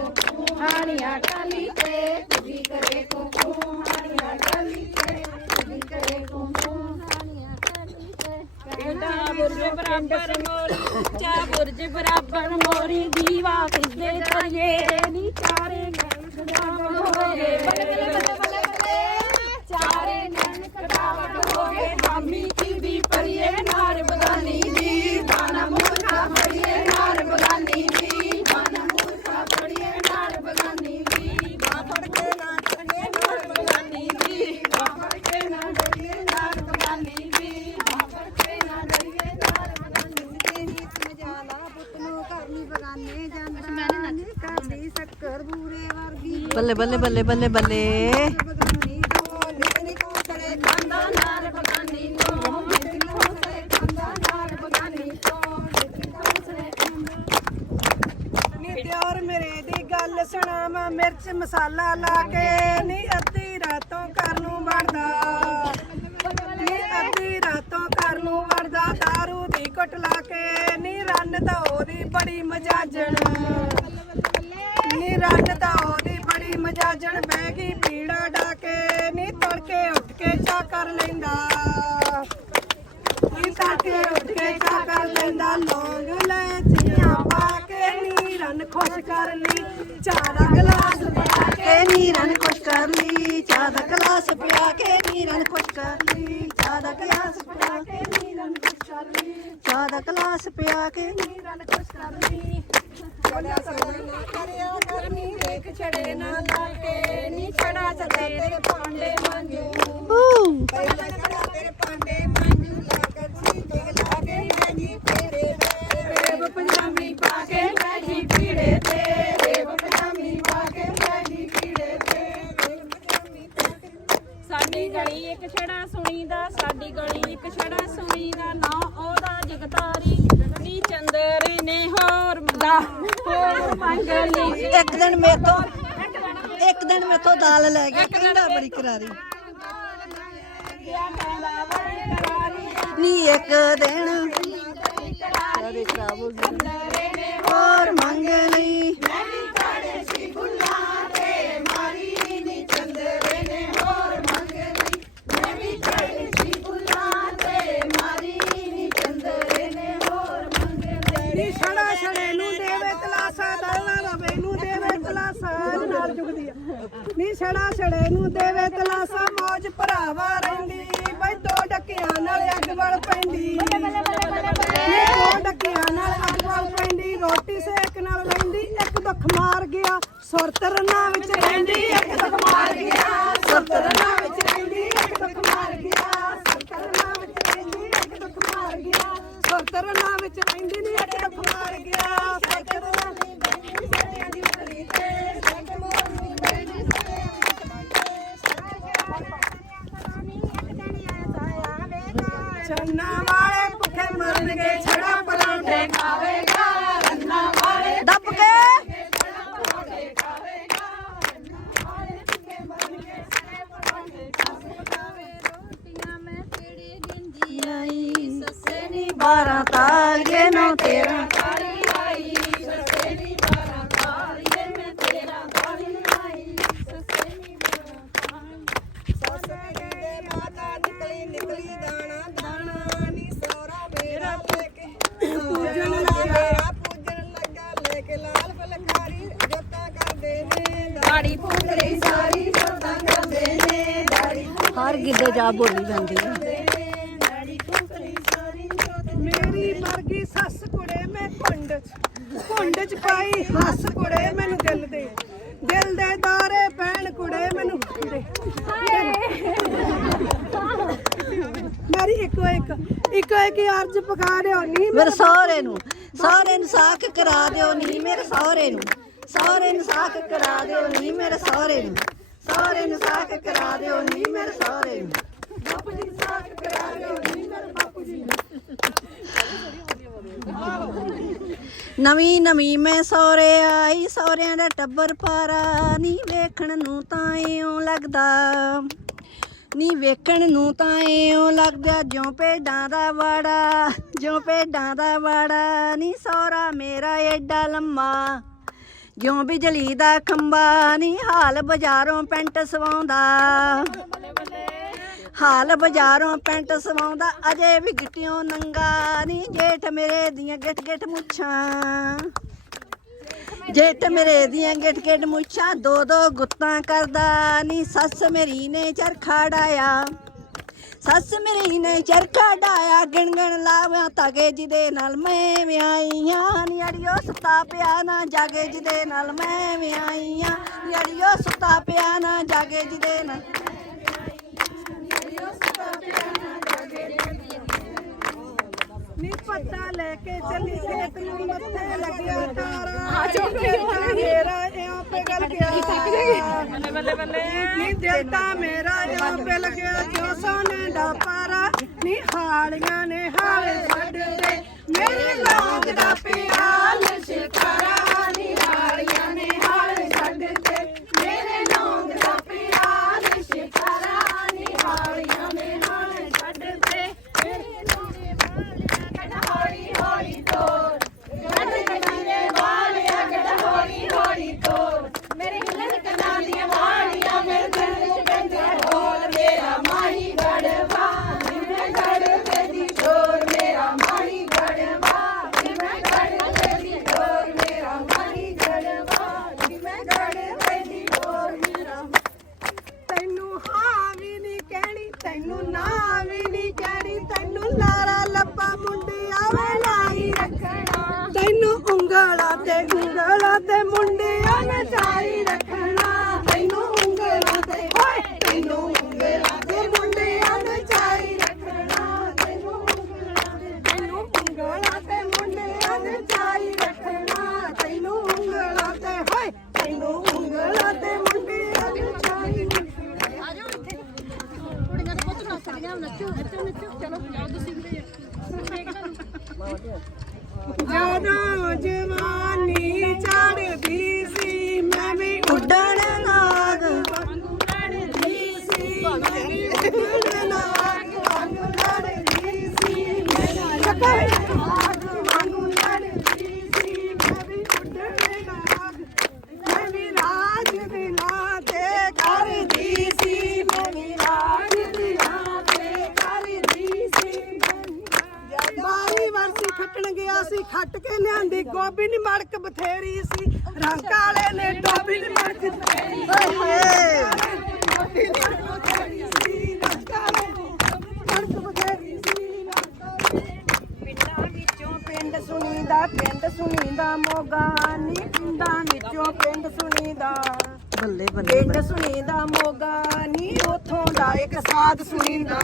ਕੁਕੂ ਹਾਣੀਆਂ ਟਾਲੀ ਤੇ ਕੁੜੀ ਕਰੇ ਕੁਕੂ ਹਾਣੀਆਂ ਟਾਲੀ ਤੇ ਕੁੜੀ ਕਰੇ ਕੁਕੂ ਹਾਣੀਆਂ ਟਾਲੀ ਤੇ। ਕਹਿੰਦਾ ਬੁਰਜ ਬਰਾਬਰ ਮੋਰੀ ਉੱਚਾ ਬੁਰਜ ਬਰਾਬਰ ਮੋਰੀ ਦੀਵਾ ਕਿਸਦੇ ਕਰੀਏ ਨੀ ਚਾਰੇ ਹੋਏ ਬੱਲੇ ਬੱਲੇ ਬੱਲੇ ਬੱਲੇ ਬੱਲੇ ਬੱਲੇ ਨੀ ਦਿਓਰ ਮੇਰੇ ਦੀ ਗੱਲ ਸੁਣਾ ਮਿਰਚ ਮਸਾਲਾ ਲਾ ਕੇ। ਨੀ ਅੱਧੀ ਰਾਤੋਂ ਘਰ ਨੂੰ ਵੜਦਾ। ਨੀ ਅੱਧੀ ਰਾਤੋਂ ਘਰ ਨੂੰ ਵੜਦਾ दारू ਦੀ ਘੁੱਟ ਲਾ ਕੇ। ਨੀ ਰੰਨ ਤਾਂ ਉਹਦੀ ਬੜੀ ਮਜਾਜਣ। ਨੀ ਰੰਨ ਤਾਂ ਮਜਾਜਣ ਬਹਿ ਗਈ ਪੀੜਾ ਡਾਕੇ ਨੀ ਤੜਕੇ ਉੱਠ ਕੇ ਚਾਹ ਕਰ ਲੈਂਦਾ। ਨੀ ਤੜਕੇ ਉੱਠ ਕੇ ਚਾਹ ਕਰ ਲੈਂਦਾ, ਲੌਂਗ ਲੈ ਚੀਆਂ ਪਾ ਕੇ, ਨੀਰਨ ਖੁਸ਼ ਕਰ ਲਈ, ਚਾਹ ਦਾ ਗਲਾਸ ਪਿਆ ਕੇ, ਨੀਰਨ ਖੁਸ਼ ਕਰ ਲਈ, ਚਾਹ ਦਾ ਗਲਾਸ ਪਿਆ ਕੇ, ਨੀਰਨ ਖੁਸ਼ ਕਰ ਲਈ, ਚਾਹ ਦਾ ਗਲਾਸ ਪਿਆ ਕੇ, ਨੀਰਨ ਖੁਸ਼ ਕਰ ਲਈ, ਚਾਹ ਦਾ ਗਲਾਸ ਪਿਆ ਕੇ, ਨੀਰਨ ਖੁਸ਼ ਕਰ ਲਈ। ਛੜਿਆ ਨਾ ਕਰਿਆ ਵੇਖ ਛੜੇ ਨਾ ਲਾਕੇ ਨੀ ਛੜਾ ਚ ਤੇਰੇ ਪਾਂਡੇ ਮੰਜੂ। ਪਹਿਲਾਂ ਛੜਾ ਤੇਰੇ ਬੜੀ ਕਰਾਰੀ ਨੀ ਇੱਕ ਦਿਨ ਸਾਰੇ ਖਰਾਬ ਹੋ ਗਏ ਹੋਰ ਮੰਗ ਲਈ ਨੀ ਛੜਾ ਛੜੇ ਨੂੰ ਦੇਵੇ ਤਲਾਸਾ ਦਲਣਾ ਰਵੇ ਨੂੰ ਦੇਵੇ ਤਲਾਸਾ ਇਹਦੇ ਨਾਲ ਜੁਗਦੀ ਆ ਨੀ ਛੜਾ ਛੜੇ ਨੂੰ ਦੇਵੇ ਤਲਾਸਾ ਮੌਜ ਭਰਾਵਾ ਰਹਿੰਦੀ ਬਈ ਦੋ ਡੱਕਿਆਂ ਨਾਲ ਅੱਗ ਵਲ ਪੈਂਦੀ। ਨੀ ਦੋ ਡੱਕਿਆਂ ਨਾਲ ਅੱਗ ਵਲ ਪੈਂਦੀ, ਰੋਟੀ ਸੇਕ ਨਾਲ ਲੈਂਦੀ, ਇੱਕ ਦੁੱਖ ਮਾਰ ਗਿਆ ਸੁਰਤ ਵਿੱਚ ਰਹਿੰਦੀ, ਇੱਕ ਦੁੱਖ ਮਾਰ ਗਿਆ ਸੁਰਤ ਰੰਨਾ ਵਿੱਚ ਰਹਿੰਦੀ ਇੱਕ ਦੁੱਖ ਮਾਰ ਗਿਆ ਸੁਰਤ ਰੰਨਾ ਵਿੱਚ ਰਹਿੰਦੀ ਇੱਕ ਦੁੱਖ ਮਾਰ ਗਿਆ ਸੁਰਤ ਰੰਨਾ ਵਿੱਚ ਰਹਿੰਦੀ ਨੀ ਇੱਕ ਦੁੱਖ ਮਾਰ ਗਿਆ ਸੁਰਤ ਰੰਨਾ ਵਿੱਚ ਰਹਿੰਦੀ ਸਾਡਿਆਂ ਦੀ ਉਤਰੀ ਤੇ ਸੱਕ ਮੋਰ ਨੂੰ ਬੈਠੀ ਚੰਨਾ ਵਾਲੇ ਭੁੱਖੇ ਮਰਨਗੇ ਛੜਾ ਪਰੌਂਠੇ ਖਾਵੇਗਾ ਜਾ ਬੋਲੀ ਜਾਂਦੀ ਹੈ। ਜੋਤਾਂ ਮੇਰੀ ਵਰਗੀ ਸੱਸ ਕੁੜੇ ਮੈਂ ਕੁੰਡ ਚ ਕੁੰਡ ਚ ਪਾਈ ਹੱਸ ਕੁੜੇ ਮੈਨੂੰ ਦਿਲ ਦੇ। ਦਿਲ ਦੇ ਦਾਰੇ ਪੈਣ ਕੁੜੇ ਮੈਨੂੰ ਦੇ। ਮੇਰੀ ਇੱਕੋ ਇੱਕ ਇੱਕੋ ਇੱਕ ਅਰਜ ਪਕਾ ਦਿਓ ਨਹੀਂ ਮੇਰੇ ਸਹੁਰੇ ਨੂੰ ਸਹੁਰੇ ਨੂੰ ਸਾਖ ਕਰਾ ਦਿਓ ਨੀ ਮੇਰੇ ਸਹੁਰੇ ਨੂੰ। ਸਹੁਰੇ ਨੂੰ ਸਾਖ ਕਰਾ ਦਿਓ ਨੀ ਮੇਰੇ ਸਹੁਰੇ ਨੂੰ। ਸਹੁਰੇ ਨੂੰ ਸਾਖ ਕਰਾ ਦਿਓ ਨੀ ਮੇਰੇ ਸਹੁਰੇ ਨੂੰ ਬਾਪੂ ਜੀ ਸਾਖ ਕਰਾ ਦਿਓ ਨਹੀਂ ਮੇਰੇ ਬਾਪੂ ਜੀ ਨਵੀਂ ਨਵੀਂ ਮੈਂ ਸਹੁਰੇ ਆਈ, ਸਹੁਰਿਆਂ ਦਾ ਟੱਬਰ ਪਾਰਾ ਨੀ ਵੇਖਣ ਨੂੰ ਤਾਂ ਇਉਂ ਲੱਗਦਾ। ਨੀ ਵੇਖਣ ਨੂੰ ਤਾਂ ਇਉਂ ਲੱਗਦਾ, ਜਿਉਂ ਭੇਡਾਂ ਦਾ ਵਾੜਾ, ਜਿਉਂ ਭੇਡਾਂ ਦਾ ਵਾੜਾ। ਨੀ ਸਹੁਰਾ ਮੇਰਾ ਏਡਾ ਲੰਮਾ, ਜਿਉਂ ਬਿਜਲੀ ਦਾ ਖੰਭਾ। ਨੀ ਹਾਲ ਬਾਜ਼ਾਰੋਂ ਪੈਂਟ ਸਵਾਉਂਦਾ। ਹਾਲ ਬਾਜ਼ਾਰੋਂ ਪੈਂਟ ਸਵਾਉਂਦਾ, ਅਜੇ ਵੀ ਗਿੱਟਿਓਂ ਨੰਗਾ ਨੀ। ਜੇਠ ਮੇਰੇ ਦੀਆਂ ਗਿੱਟ ਗਿੱਟ ਮੁੱਛਾਂ। ਜੇਠ ਮੇਰੇ ਦੀਆਂ ਗਿੱਟ ਗਿੱਟ ਮੁੱਛਾਂ, ਦੋ ਦੋ ਗੁੱਤਾਂ ਕਰਦਾ ਨੀ। ਸੱਸ ਮੇਰੀ ਨੇ ਚਰਖਾ ਡਾਇਆ। ਸੱਸ ਮੇਰੀ ਨੇ ਚਰਖਾ ਡਾਇਆ। ਗਿਣ ਗਿਣ ਲਾਵਾਂ ਤਾਗੇ ਜਿਹਦੇ ਨਾਲ ਮੈਂ ਵਿਆਹੀਆਂ। ਨੀ ਅੜਿਓ ਸੁੱਤਾ ਪਿਆ ਨਾ ਜਾਗੇ ਜਿਹਦੇ ਨਾਲ ਮੈਂ ਵਿਆਹੀਆਂ। ਨੀ ਅੜਿਓ ਸੁੱਤਾ ਪਿਆ ਨਾ ਜਾਗੇ ਜਿਹਦੇ ਨਾਲ ਪੱਤਾ ਲੈ ਕੇ ਚੱਲੀ ਖੇਤ ਨੂੰ ਮੱਥੇ ਲੱਗਿਆ ਤਾਰਾ। ਮੇਰਾ ਇਉਂ ਪਿਗਲ ਗਿਆ। ਬੱਲੇ ਬੱਲੇ ਬੱਲੇ। ਨੀ ਦਿਲ ਤਾਂ ਮੇਰਾ ਇਉਂ ਪਿਲ ਗਿਆ ਜੋ ਸੋਨੇ ਦਾ ਪਾਰਾ? ਨੀ ਹਾਲੀਆਂ ਨੇ ਹਾਲੇ ਛੱਡਦੇ ਮੇਰੇ ਲੋਕ ਦਾ ਪਿਆਲ ਸ਼ਿਕਾਰਾ ਨੀ ਹਾਲੀਆਂ ਨੇ ਹਾਲੇ ਛੱਡਦੇ ਮੇਰੇ ਲੋਕ ਦਾ ਪਿਆਲ ਸ਼ਿਕਾਰਾ ਨੀ ਹਾਲੀਆਂ ਨੇ ਹਾਲੇ ਛੱਡਦੇ ਮੇਰੇ ਲੋਕ ਹੌਲੀ ਹੌਲੀ ਤੋਰ ਗੱਡ ਗੱਡੀਏ ਵਾਲਿਆ ਗੱਡ ਹੌਲੀ ਹੌਲੀ ਤੋਰ ਮੇਰੇ ਹਿੱਲਣ ਕੰਨਾਂ ਦੀਆਂ ਵਾਲੀਆਂ ਮੇਰੇ ਦਿਲ ਵਿੱਚ ਪੈਂਦੇ ਢੋਲ ਮੇਰਾ ਮਾਹੀ ਗੜਵਾ ਮੈਂ ਗੜਵੇ ਦੀ ਤੋਰ ਮੇਰਾ ਮਾਹੀ ਗੜਵਾ ਮੈਂ ਗੜਵੇ ਦੀ ਤੋਰ ਮੇਰਾ ਮਾਹੀ ਗੜਵਾ ਮੈਂ ਗੜਵੇ ਦੀ ਤੋਰ ਮੇਰਾ ਤੈਨੂੰ ਹਾਂ ਵੀ ਨਹੀਂ ਕਹਿਣੀ ਤੈਨੂੰ ਨਾ ਵੀ ਨਹੀਂ ਕਹਿਣੀ ਤੈਨੂੰ ਲਾਰਾ ਲੱਪਾ ਮੁੰਡਿਆ ਵੇ ਲਾਈ ਰੱਖਣਾ ਤੈਨੂੰ ਉਂਗਲਾਂ ਤੇ ਉਂਗਲਾਂ ਤੇ ਮੁੰਡਿਆਂ ਨੇ ਚਾਈ ਖੱਟਣ ਗਿਆ ਸੀ ਖੱਟ ਕੇ ਲਿਆਂਦੀ ਗੋਬੀ ਨੀ ਮੜਕ ਬਥੇਰੀ ਸੀ। ਰੰਗ ਵਾਲੇ ਨੇ ਡੋਬੀ ਨੀ ਮੜਕ ਬਥੇਰੀ ਓਏ ਗੋਬੀ ਨੀ ਮੜਕ ਬਥੇਰੀ ਸੀ ਰੰਗ ਵਾਲੇ ਨੇ ਮੜਕ ਬਥੇਰੀ ਸੀ। ਰੰਗ ਵਾਲੇ ਪਿੰਡਾਂ ਵਿੱਚੋਂ ਪਿੰਡ ਸੁਣੀਦਾ ਪਿੰਡ ਸੁਣੀਦਾ ਮੋਗਾ ਨੀ ਪਿੰਡਾਂ ਵਿੱਚੋਂ ਪਿੰਡ ਸੁਣੀਦਾ। ਬੱਲੇ ਬੱਲੇ ਪਿੰਡ ਸੁਣੀਦਾ ਮੋਗਾ ਨੀ ਉਥੋਂ ਦਾ ਇੱਕ ਸਾਧ ਸੁਣੀਦਾ।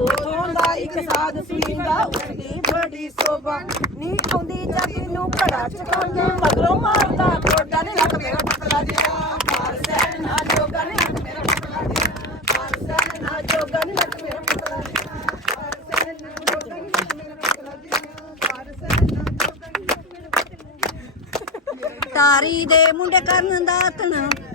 ਉਥੋਂ ਦਾ ਇੱਕ ਸਾਧ ਸੁਣੀਦਾ ਉਸਦੀ ਬੜੀ ਸੋਭਾ। ਨੀ ਆਉਂਦੀ ਜੱਗ ਨੂੰ ਘੜਾ ਚਕਾਉਂਦੇ, ਮਗਰੋਂ ਮਾਰਦਾ, ਗੋਡਾ ਨੇ ਲੱਕ ਮੇਰਾ ਪਤਲਾ ਜਿਹਾ। ਮਾਰ ਸੈਨ ਨਾ ਜੋਗਾ ਨੇ ਲੱਕ ਮੇਰਾ ਪਤਲਾ ਜਿਹਾ। ਮਾਰ ਸੈਨ ਨਾ ਜੋਗਾ ਨੇ ਲੱਕ ਮੇਰਾ ਪਤਲਾ ਜਿਹਾ। ਮਾਰ ਸੈਨ ਨਾ ਜੋਗਾ ਨੇ ਲੱਕ ਮੇਰਾ ਪਤਲਾ ਜਿਹਾ। ਮਾਰ ਸੈਨ ਨਾ ਜੋਗਾ ਨੇ ਲੱਕ ਮੇਰਾ ਪਤਲਾ ਜਿਹਾ। ਤਾਰੀ ਦੇ ਮੁੰਡੇ ਕਰਨ ਦਾਤਣ ਜਦੋਂ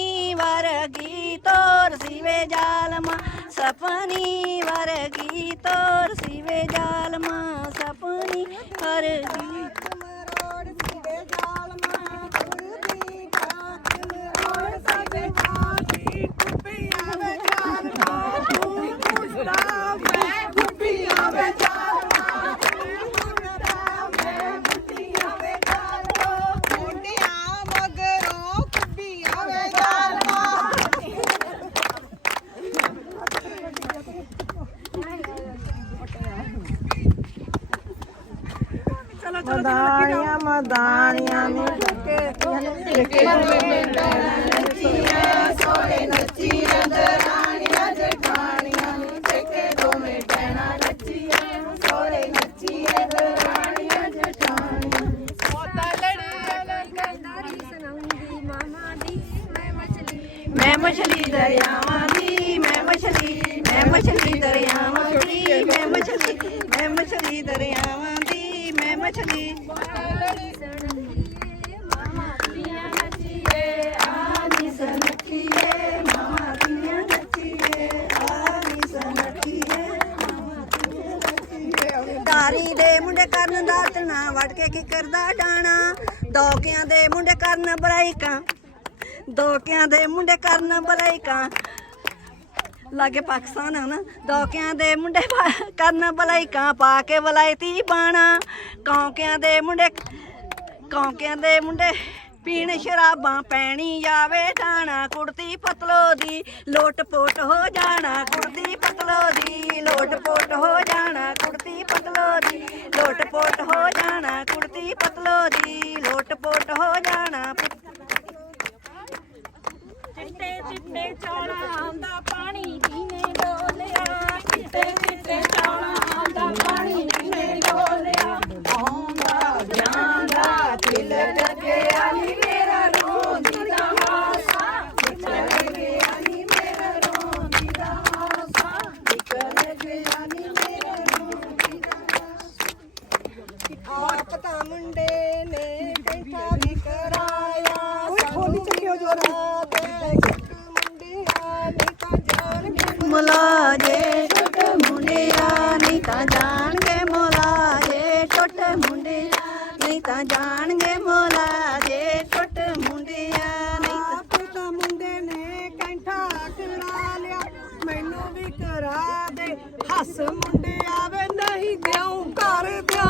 સપની વરગી તોર શિવે જાલમાં સપની વરગી તોર શિવે જાલમાં સપની વરગી ਸਪਣੀ ਵਰਗੀ ਤੋਰ ਸੀਵੇ ਜਾਲਮਾ ਸਪਣੀ ਵਰਗੀ ਤੋਰ ਸੀਵੇ ਜਾਲਮਾ ਸਪਣੀ ਵਰਗੀ ਦੀਆਂ ਦਾਣੀਆਂ ਨੀ ਠੇਕੇ ਠੇਕੇ ਮੈਂ ਮਛਲੀ ਦਰਿਆਵਾਂ ਦੀ ਮੈਂ ਮਛਲੀ ਮੈਂ ਮਛਲੀ ਦਰਿਆਵਾਂ ਦੀ ਮੈਂ ਮਛਲੀ ਮੈਂ ਮਛਲੀ ਦਰਿਆਵਾਂ ਦੀ ਮੈਂ ਮਛਲੀ। ਕੇ ਕੀ ਕਰਦਾ ਡਾਣਾ? ਦੋਕਿਆਂ ਦੇ ਮੁੰਡੇ ਕਰਨ ਬਰਾਈਕਾਂ। ਦੋਕਿਆਂ ਦੇ ਮੁੰਡੇ ਕਰਨ ਬਲਾਈਕਾਂ ਲਾਗੇ ਪਾਕਿਸਤਾਨ ਹੈ ਨਾ, ਦੋਕਿਆਂ ਦੇ ਮੁੰਡੇ ਕਰਨ ਬਲਾਈਕਾਂ ਪਾ ਕੇ ਵਲਾਇਤੀ ਬਾਣਾ। ਕੌਂਕਿਆਂ ਦੇ ਮੁੰਡੇ, ਕੌਂਕਿਆਂ ਦੇ ਮੁੰਡੇ ਪੀਣ ਸ਼ਰਾਬਾਂ, ਪੈਣੀ ਜਾਵੇ ਠਾਣਾ ਕੁੜਤੀ ਪਤਲੋ ਦੀ, ਲੋਟ ਪੋਟ ਹੋ ਜਾਣਾ, ਕੁੜਤੀ ਪਤਲੋ ਦੀ, ਲੋਟ ਪੋਟ ਹੋ ਜਾਣਾ, ਕੁੜਤੀ ਪਤਲੋ ਦੀ, ਲੋਟ ਪੋਟ ਹੋ ਜਾਣਾ। ਪਤਲੋ ਦੀ ਲੋਟ ਪੋਟ ਹੋ ਜਾਣਾ ਚਿੱਟੇ ਚਿੱਟੇ ਚੌਲਾਂ ਦਾ ਪਾਣੀ ਪੀਨੇ ਡੋਲਿਆ ਚਿੱਟੇ ਚਿੱਟੇ ਚੌਲਾਂ ਦਾ ਪਾਣੀ ਪੀਨੇ ਡੋਲਿਆ ਆਉਂਦਾ ਜਾਂਦਾ ਦਿਲ ਟਕਿਆ ਨੀ ਮੇਰਾ ਰੋਂਦੀ ਦਾ ਹਾਸਾ ਵਿਚਰ ਗਿਆ ਨੀ ਮੇਰਾ ਰੋਂਦੀ ਦਾ ਹਾਸਾ ਵਿਚਰ ਗਿਆ ਨੀ ਮੇਰਾ ਰੋਂਦੀ ਦਾ ਆਪ ਤਾਂ ਮੁੰਡੇ ਨੇ ਕੈਂਠਾ ਵੀ ਕਰਾਇਆ ਓਏ ਖੋਲੀ ਚੱਕਿਓ ਜੋਰਾ ਮੁੰਡਿਆਂ ਨੇ ਤਾਂ ਜਾਣ ਕੇ ਮੁਲਾਜੇ ਮੁੰਡਿਆ ਨਹੀਂ ਤਾਂ ਜਾਣਗੇ ਮੁਲਾਜੇ ਟੁੱਟ ਮੁੰਡਿਆ ਨਹੀਂ ਤਾਂ ਮੁਲਾਜੇ ਮੁੰਡਿਆ ਆਪ ਤਾਂ ਮੁੰਡੇ ਨੇ ਕੈਂਠਾ ਕਰਾ ਲਿਆ ਮੈਨੂੰ ਵੀ ਕਰਾ ਦੇ ਹੱਸ ਮੁੰਡੇ ਆਵੇ ਨਹੀਂ ਦਿਉ ਘਰ ਦਿਆਂ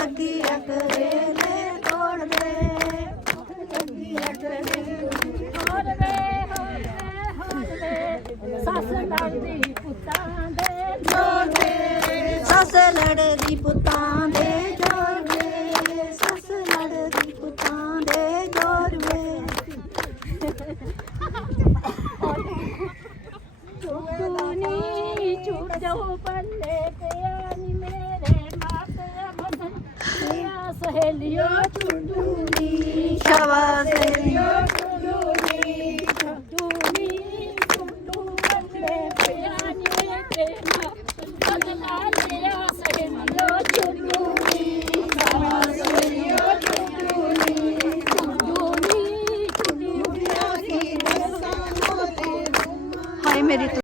ਲੱਗੀ ਅਕਰੇਲੇ ਤੋੜ ਦੇ ਭੁੱਖ ਲੱਗੀ ਅਕਰੇਲੇ ਤੋੜ ਦੇ ਹੋਰ ਵੇ ਹੋਰ ਵੇ ਹੋਰ ਵੇ ਸੱਸ ਲੜਦੀ ਪੁੱਤਾਂ ਦੇ ਜੋਰ ਦੇ ਸੱਸ ਲੜਦੀ ਪੁੱਤਾਂ ਦੇ ਜੋਰ ਵੇ ਸੱਸ ਲੜਦੀ ਪੁੱਤਾਂ ਦੇ ਜੋਰ ਵੇ ਚੁੱਟੂਨੀ ਪੱਲੇ ਪਿਆ ਨੀ ਮੇਰੇ ਮਾਪੇ ਮਦਨ ਮੇਰਾ ਸਹੇਲਿਓ ਚੁੱਟੂਨੀ ਸ਼ਾਬਾਸ਼। ਚੁੱਟੂਨੀ